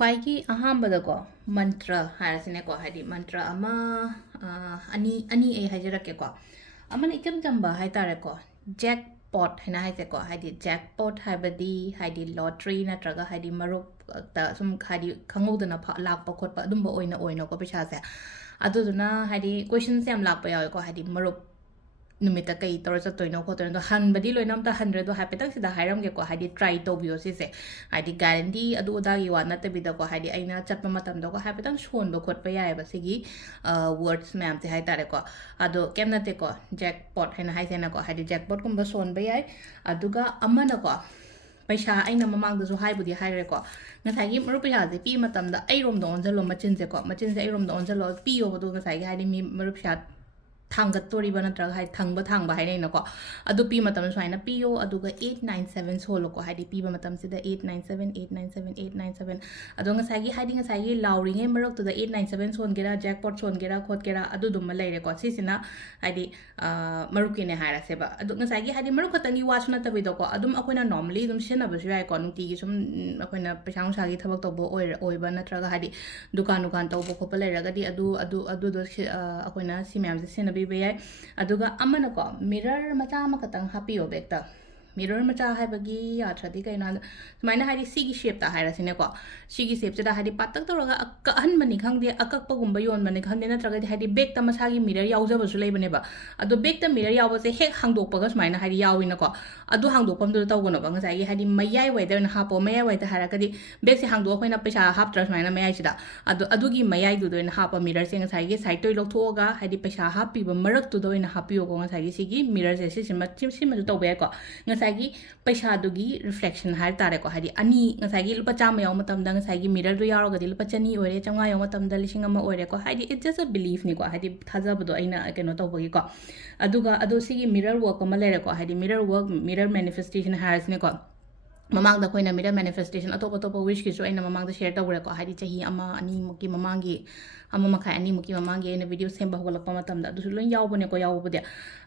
ख्वाइगी अहांबदको मंत्र हारसिनेको हाइदि मंत्र अमा अनि ए हाइजरकेको अमन इचम चंबा हाइतारेको जैकपॉट हैना हाइसेको हाइदि जैकपॉट हाइबदि हाइदि लॉटरी नत्रगा हाइदि मरुप ता सुम हाइदि खंगौदना लाकपा खोटपा अदुंबा ओइनो को पैसासे अदुदुना हाइदि क्वेश्चन से हम लाकपा यावको हाइदि मरुप नुमिता कई तौर चतोइनो खोतोइनो हनबदी लोइनम ता हंड्रेड हाइपेतक सिदा हाइरमगेको हाइदि ट्राई तौबियो सिसे हाइदि गारंटी अदु उदागी वा नतबिदको हाइदि अइना चटपा मतमदको हाइपेतक सोनबो खोटपा यायबा सिगी वर्ड्स मैम से हाइतारेको अदो केम नतेको जैकपॉट हैना हाइसेनाको हाइदि जैकपॉट कुंबा सोनबा याय अदुगा अमनको पैसा अइना ममांगदसु हाइबुदि हाइरेको ngसाइगी मरु पैसासे पी मतमदा अइरोमदो ओनजलो मचिनसे अइरोमदो ओनजलो पियो बदु ngसाइगी हाइदि मी मरु पैसा थांगतोरिबा नत्रगा हाइ थांगबा थांगबा हाइनेनको अदु पी मतम स्वाइना पियो अदुगा 897 सोलोको हाइदि पीबा मतम सिदा 897 अदु ngसाइगी हाइदि ngसाइगी लाउरिङे मरक तुदा 897 सोनगेरा जैकपॉट सोनगेरा खोटगेरा अदु दुम लेरेको सिसिना हाइदि मरुकिने हाइरासेबा अदु ngसाइगी हाइदि मरु खतंगी वासु नतबिदको अदुम अखोइना नॉर्मली दुम सिनबसु याइको नुतिगी सुम अखोइना पैसांग सागी थबक तबो ओइबा नत्रगा हाइदि दुकान तबो खोप लेरगदि अदु अखोइना सिमयाम से सिनबि अदुगा अमनको मिरर मचा अमखतंग हापियो बेक्ता मिरर मचा हाइबगी याथ्रदि कैना सुमाइना हाइदि सिगी शेप ता हाइरासिनेको सिगी शेप से दा हाइदि पातक तोरगा अकहन बनि खंगदे अककपगुंबा योन बनि खंगदे नत्रगदि हाइदि बेक ता मसागी मिरर यावजबसु लेबनेबा अदो बेक ता मिरर यावबसे हेक हांगदोकपगा सुमाइना हाइदि याविनको अदु हांगदोकपम दु तौगनोबा ngसाइगी हाइदि मयाइ वेदर हापो मयाइ वेदर हाराकदि बेक से हांगदो अखोइना पैसा हापत्रा सुमाइना मयाइ सिदा अदुगी मयाइ दु दोइन हापा मिरर से ngसाइगी साइड तोइ लोथोगा हाइदि पैसा हापिबा मरक तु दोइन हापियो को ngसाइगी सिगी मिरर से सिम सिम तौबेको ngसाइगी पैसा दुगी रिफ्लेक्शन हार तारेको हाइदि अनि ngसाइगी लुपा चाम याव मतमदा ngसाइगी मिरर दु यारोगदि लुपा चनी ओरे चंगा याव मतमदा लिसिंग अमा ओरेको हाइदि इट्स जस्ट अ बिलीफ निको हाइदि थाजबदो अइना केनो तौबगीको अदुगा अदो सिगी मिरर वर्क अमा लेरेको हाइदि मिरर वर्क मिरर मैनिफेस्टेशन हारसनेको ममांगदा कोइना मिरर मैनिफेस्टेशन अतोप अतोप विश किसु अइना ममांगदा शेयर तौरेको हाइदि चही अमा अनि मुकी ममांगी अमा मखाय अनि मुकी ममांगी अइना वीडियो सेम बहुलपा मतमदा अदुसु लोइन यावबनेको यावबदे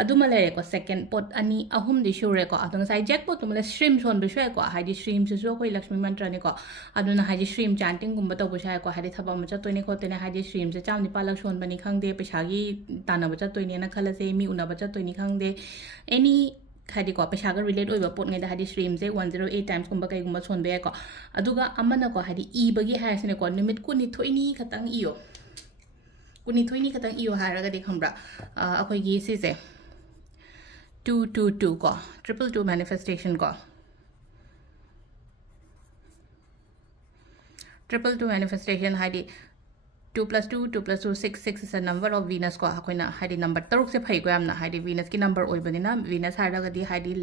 अदुमा लेरेको सेकंड पोट अनि अहुम दि शुरेको अदु ngसाइ जैकपॉट तुमले स्ट्रीम सोन बिसुएको हाइदि स्ट्रीम सिसु कोइ लक्ष्मी मंत्रनेको अदुना हाइदि स्ट्रीम चांटिंग गुंबा तौबुसाएको हाइदि थबा म चतोइने खोतेने हाइदि स्ट्रीम से चामनि पालक सोन बनि खंगदे पैसागी तानबा चतोइने ना खलसे मी उनबा चतोइने खंगदे एनी हाइदि को पैसागा रिलेट ओइबा पोटनेदा हाइदि स्ट्रीम से 108 टाइम्स गुंबा कइगुंबा सोनबे याको अदुगा अमनको हाइदि ईबगी हायसनेको निमिट कुनि थोइनी खतंग इयो कुनि थोइनी खतंग इयो हारगदि खंब्रा अखोइगी सिसे 222 को 222 मैनिफेस्टेशन को 222 manifestation हाइदि 2 + 2 2 + 2 6 6 is a number of Venus को अखोइना हाइदि नंबर तरुक से फैगो यामना हाइदि Venus की नंबर ओइबनिना Venus हारगदि हाइदि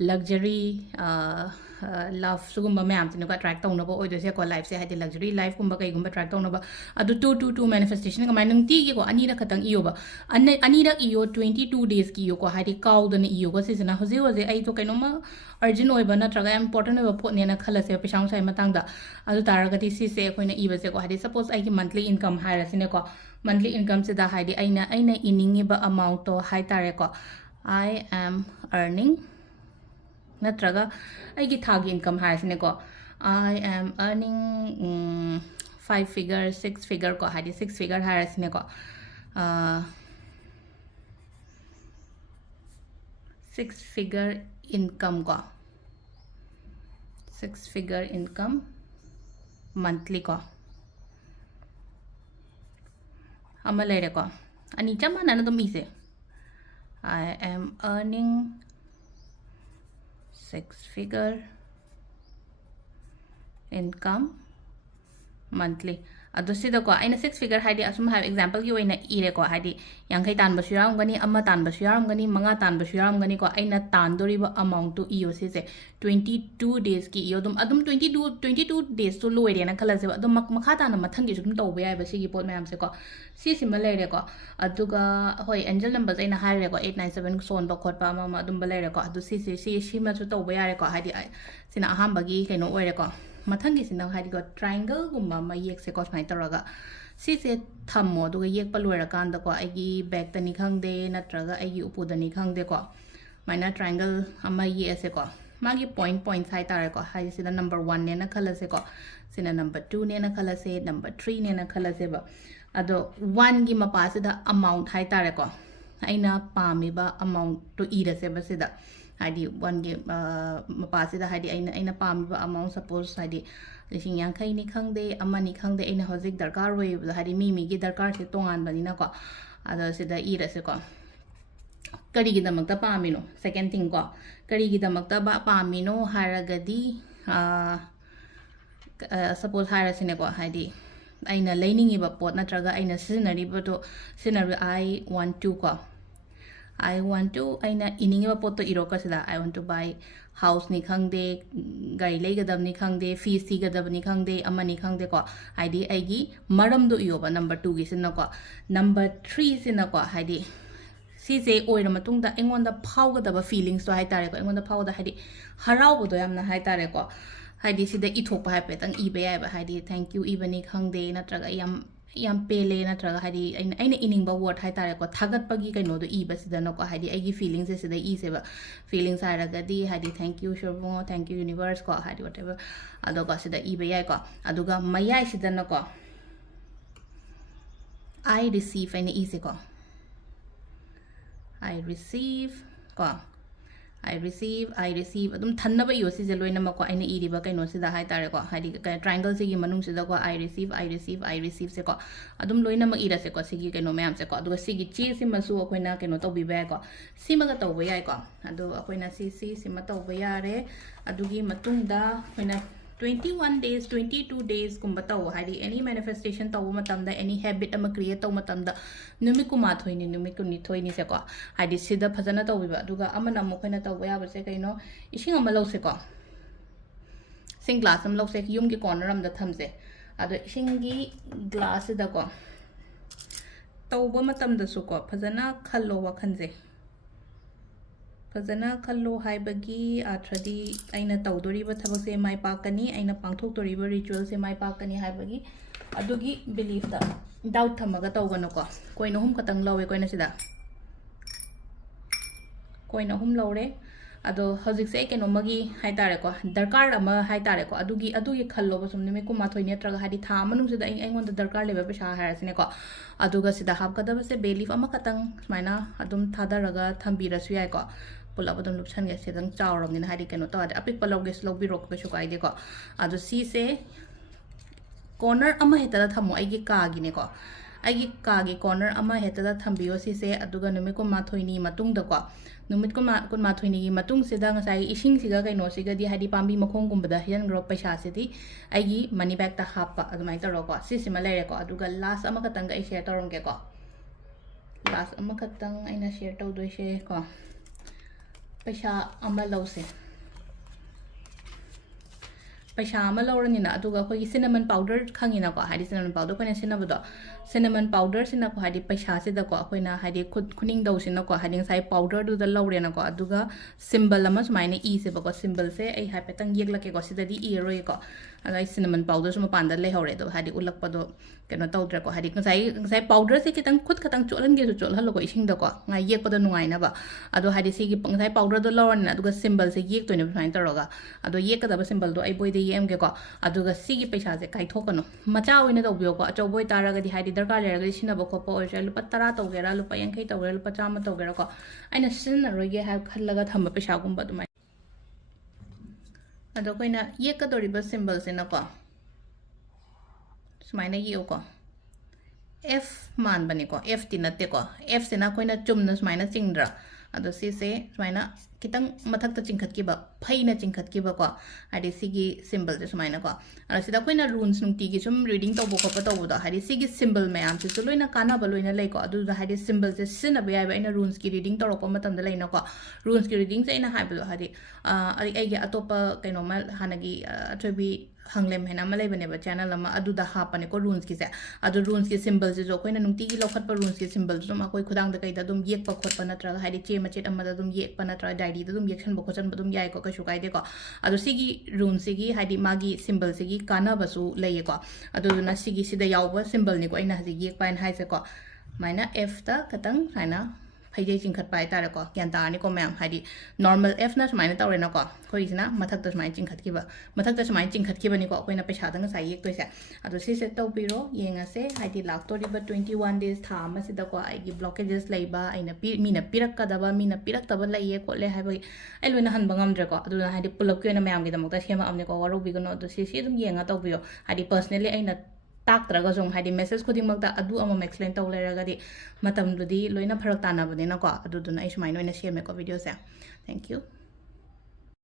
लग्जरी लव सुगुंबा मैम तिनुका ट्रैक तौनबो ओइदोसे को लाइफ से हाइदि लग्जरी लाइफ गुंबा कइगुंबा ट्रैक तौनबा अदु 222 मैनिफेस्टेशन कमाय नंगती की को अनीरा खतंग इयोबा अनीरा इयो 22 डेज की इयो को हाइदि काउदन इयो को सिजना होजे होजे आई तो कैनोमा अर्जेंट ओइबा नत्रगा इंपोर्टेंट ओइबा पोटनेना खलसे पैसांग साइ मतंगदा अदु तारगदि सिसे अखोइना इबसे को हाइदि सपोज आई की मंथली इनकम हाइरसिने को मंथली इनकम से दा हाइदि अइना इनिंगिबा अमाउंट तो हाइ तारे को आई एम अर्निंग नत्रगा आई थागी इनकम हाइरसिने को I am earning 5 figure 6 figure को हाइदि 6 फिगर हाइरसिने को 6 फिगर इनकम को 6 फिगर इनकम मंथली को अमा लेरे को अनि चमाना न तुम इसे I am earning 6 figure income monthly अदुसिदको आइना 6 फिगर हाइदि असुम हाव एग्जांपल की ओइना इरेको हाइदि यांखै तानबसु यारमगनी अमा तानबसु यारमगनी मंगा तानबसु यारमगनी को आइना तानदोरिबा अमाउंट टू इयो सिसे 22 डेज की इयो अदुम 22 डेज तो लोइरेना खलसे अदुम मखा ताना मथंगी सुम तौबे याइबा सिगी पोट मैम से को सिसिम लेरेको अदुगा होय एंजल नंबर्स आइना हाइरेको 897 सोनबा खोटपा अमा अदुम लेरेको अदु सिमा सु तौबे यारेको हाइदि सिना अहामबगी कैनो ओइरेको मथंगी सिना हाइदि को ट्रायंगल गुम्बा मा येक से को स्माइ तौरगा सिसे थम्मो दुगा येक पलोइरा कांदा को आइगी बैक तनी खंगदे नत्रगा आइगी उपुदनी खंगदे को माइना ट्रायंगल अमा ये से को मागी point हाई तारे को हाई सिदा number 1 ने ना खलसे को सिना number 2 ने ना खलसे number 3 ने ना खलसे बा अदो 1 गी मपा सिदा amount हाई तारे को आइना पामिबा amount तो इरसे बसिदा हाइदी 1 गी मपा सिदा हाइदी आइना पामिबा amount suppose हाइदी लिसिंग यांखै नि खंगदे अमनि खंगदे आइना हजिक दरकार होय हाइदी मी गी दरकार से तोंगान बनिना को अदो सिदा इरसे को करीगिदमक्ता पामिनो सेकेंड थिंग को करीगिदमक्ता पामिनो हारगदी सपोज हारसिने को हाइदी आइना लेनिंगिबा पोट नत्रगा आइना सिजनरिबो सिजनरि आई वांट टू को आई वांट टू आइना इनिंगिबा पोट तो इरोकसिदा I want to buy house नि खंगदे गाड़ी लेगदब नि खंगदे फीस थिगदब नि खंगदे अमनि खंगदे को हाइदी आइगी मरम दो इयोबा नंबर 2 गी सिना को नंबर 3 सिना को हाइदी सीसे ओइर मतुंगदा एंगोंदा फावगदबा फीलिंग्स तो हाइतारे को एंगोंदा फावदा हाइदी हरावबदो यामना हाइतारे को हाइदी सिदा इथोपा हाइपेतंग इबे याबा हाइदी थैंक यू इबनी खंगदे नत्रगा याम पेले नत्रगा हाइदी आइना इनिंगबा वर्ड हाइतारे को थागतपगी कइनो दो इबा सिदा नको हाइदी आइगी फीलिंग्स सिदा इसेबा फीलिंग्स हारगदी हाइदी थैंक यू शोबो थैंक यू यूनिवर्स को हाइदी व्हाटएवर अदोगा सिदा इबे याय को अदुगा मयाय सिदा नको आई रिसीव एनी इसे को I receive adum thannaba yo si jeloina mako aina iriba kaino sida hai tare ko hadi triangle sigi manung sida ko I receive se ko adum loina ma ira se ko sigi kaino mayam se ko adu sigi chi si masu akoina kaino to bi ba ko simaga to ba yai ko adu akoina sima to ba yare adugi matungda koina 21 days 22 days kumba taw hadi any manifestation taw matamda any habit ama create taw matamda numi kuma thoini numi kuni thoini se ko hadi sida phajana taw biba duga amana mo khoina taw ya base kaino ising ama lo se ko sing glass am lo se yum gi corner am da thamse ado ising gi glass da ko taw ba matamda su ko phajana khallo wa khanje फजना खल्लो हाइबगी आथ्रदी आइना तौदोरिबा थबक से माइ पाकनी आइना पांगथोक्तोरिबा ritual से माइ पाकनी हाइबगी अदुगी belief दा doubt थमगा तौगनो को कोइना हुम खतंग लवे कोइना सिदा कोइना हुम लौरे अदो हजिक से केनो मगी हाइतारे को दरकार अमा हाइतारे को अदुगी खल्लो बसुम निमे कुमा थोइने ट्रगा हादि था मनु सिदा आइंगोन द दरकार लेबा पैसा हारसिने को अदुगा सिदा हाबकदब से बेलीफ अमा खतंग स्माइना अदुम थादरगा थंबिरसु याय को पुलाब अदम लुपसन गे से दंग चावरमनि हादि केनो तो अपिक पलौगे स्लोबी रोक कछु काइदे को अदु सी से कॉर्नर अमा हेता थमो आइगे कागिने को आइगे कागी कॉर्नर अमा हेता थंबियो सी से अदुगा नुमित को माथोइनी मतुंग द को नुमित को माथोइनी गी मतुंग से दा ngasai ising siga kaino siga di hadi pambi makhong gumbada hian gro paisa se di aigi money bag ta hapa adumai ta ro ko si sima lere ko aduga last ama ka tanga I share torong ke ko last ama ka tang aina share taw doi se ko पैसा अमा लौसे पैसा अमा लौरनिना अदुगा कोई cinnamon powder खंगिना को हादि cinnamon powder कोइना सिनाबदो सिनेमन पाउडर सिना को हादि पैसा से द को कोइना हादि खुनिंग दौसिना को हादि साइ पाउडर दु द लौरेना को अदुगा सिंबल अमा सुमाइने ई से बको सिंबल से आई हापेतंग येगलके को सिददी ई रोय को अgai cinnamon powder suma panda le hore do hadi ulakpado keno tawdra ko hadi ngai powder se kitang khut khatang cholan ge chol halo ko ising da ko ngai yek pada nungai na ba ado hadi se gi ngai powder do lawon na aduga symbol se yek to ne fain taroga ado yek kada ba symbol do ai boy de yem ge ko aduga si gi paisa se kai thokano macha oina do bio ko acho boy taraga di hadi darka le ga sina ba ko po or lupa 10 to gera lupa 80 to gera lupa 100 to gera ko aina sin ro ge ha khallaga thamba paisa gumba do अदो कोइना ये कदोरिबा symbol से नको सुमाइना ये को F मान बने को F ती नते को F से ना कोइना चुमना सुमाइना चिंगद्रा अदो सी से सुमाइना कितंग मथक त चिंखत की बा फैना चिंखत की बा को हादि सिगी सिंबल से सुमाइना को अ सिदा कोइना रून्स नुंती की सुम रीडिंग तो बोको पतो बोदा हादि सिगी सिंबल मयाम से लोइना काना बलोइना लै को अदु हादि सिंबल से सिना बया बा इन रून्स की रीडिंग तो रोको मतम द लैना को रून्स की रीडिंग से इन हाइबलो हादि आई अतोप कैनो मा हानगी अथबी हंगलेम है नाम लेबने बा चैनल अमा अदुदा हापने को रून्स की से अदु रून्स की सिंबल से जो कोइना नुंती की लखत पर रून्स की सिंबल जो मा कोइ खुदांग द कैदा दुम येक प खोत प नत्रा हादि चे मचेट अमा द दुम येक प नत्रा डायरी द दुम येक्शन ब खोचन ब दुम याय को कशु काइदे को अदु सिगी रून्स सिगी हादि मागी सिंबल सिगी काना बसु लैये को अदु ना सिगी सिदा यावबा सिंबल नि को आइना हजि येक पाइन हाइसे को माइना F ता कतंग हाइना ꯐꯩꯖꯩ ꯆꯤꯡꯈꯠꯄ ꯍꯥꯏꯇꯥꯔꯦꯀꯣ ꯒ꯭ꯌꯥꯟ ꯇꯥꯔꯅꯤꯀꯣ ꯃꯌꯥꯝ ꯍꯥꯏꯗꯤ ꯅꯣꯔꯃꯦꯜ ꯐꯅ ꯁꯨꯃꯥꯏꯅ ꯇꯧꯔꯦꯅꯀꯣ ꯑꯩꯈꯣꯏꯒꯤꯁꯤꯅ ꯃꯊꯛꯇ ꯁꯨꯃꯥꯏꯅ ꯆꯤꯡꯈꯠꯈꯤꯕ ꯃꯊꯛꯇ ꯁꯨꯃꯥꯏꯅ ꯆꯤꯡꯈꯠꯈꯤꯕꯅꯤꯀꯣ ꯑꯩꯈꯣꯏꯅ ꯄꯩꯁꯥꯗ ꯉꯁꯥꯏ ꯌꯦꯛꯇꯣꯏꯁꯦ ꯑꯗꯣ ꯁꯤꯁꯦ ꯇꯧꯕꯤꯔꯣ ꯌꯦꯡꯉꯁꯦ ꯍꯥꯏꯗꯤ ꯂꯥꯛꯇꯣꯔꯤꯕ 21 days ꯊꯥ ꯑꯃꯁꯤꯗꯀꯣ ꯑꯩꯒꯤ ꯕ꯭ꯂꯣꯀꯦꯖꯦꯁ ꯂꯩꯕ ꯑꯩꯅ ꯃꯤꯅ ꯄꯤꯔꯛꯀꯗꯕ ꯃꯤꯅ ꯄꯤꯔꯛꯇꯕ ꯂꯩꯌꯦ ꯈꯣꯠꯂꯦ ꯍꯥꯏꯕꯒꯤ ꯑꯩ ꯂꯣꯏꯅ ꯍꯟꯕ ꯉꯝꯗ꯭ꯔꯦꯀꯣ ꯑꯗꯨꯅ ꯍꯥꯏꯗꯤ ꯄꯨꯂꯞꯀꯤ ꯑꯣꯏꯅ ꯃꯌꯥꯝꯒꯤꯗꯃꯛꯇ ꯁꯦꯝꯃꯛꯑꯕꯅꯤꯀꯣ ꯋꯥꯔꯧꯕꯤꯒꯅꯣ ꯑꯗꯣ ꯁꯤ ꯑꯗꯨꯝ ꯌꯦꯡꯉ ꯇꯧꯕꯤꯌꯣ ꯍꯥꯏꯗꯤ ꯄꯔꯁꯅꯦꯂꯤ ꯑꯩꯅ ꯇꯥꯛꯇ꯭ꯔꯒꯁꯨ ꯍꯥꯏꯗꯤ ꯃꯦꯁꯦꯖ ꯈꯨꯗꯤꯡꯃꯛꯇ ꯑꯗꯨ ꯑꯃꯃꯝ ꯑꯦꯛꯁꯄ꯭ꯂꯦꯟ ꯇꯧ ꯂꯩꯔꯒꯗꯤ ꯃꯇꯝꯗꯨꯗꯤ ꯂꯣꯏꯅ ꯐꯔꯛ ꯇꯥꯅꯕꯅꯤꯅꯀꯣ ꯑꯗꯨꯗꯨꯅ ꯑꯩ ꯁꯨꯃꯥꯏꯅ ꯑꯣꯏꯅ ꯁꯦꯝꯃꯦꯀꯣ ꯚꯤꯗꯤꯑꯣꯁꯦ ꯊꯦꯡꯛ ꯌꯨ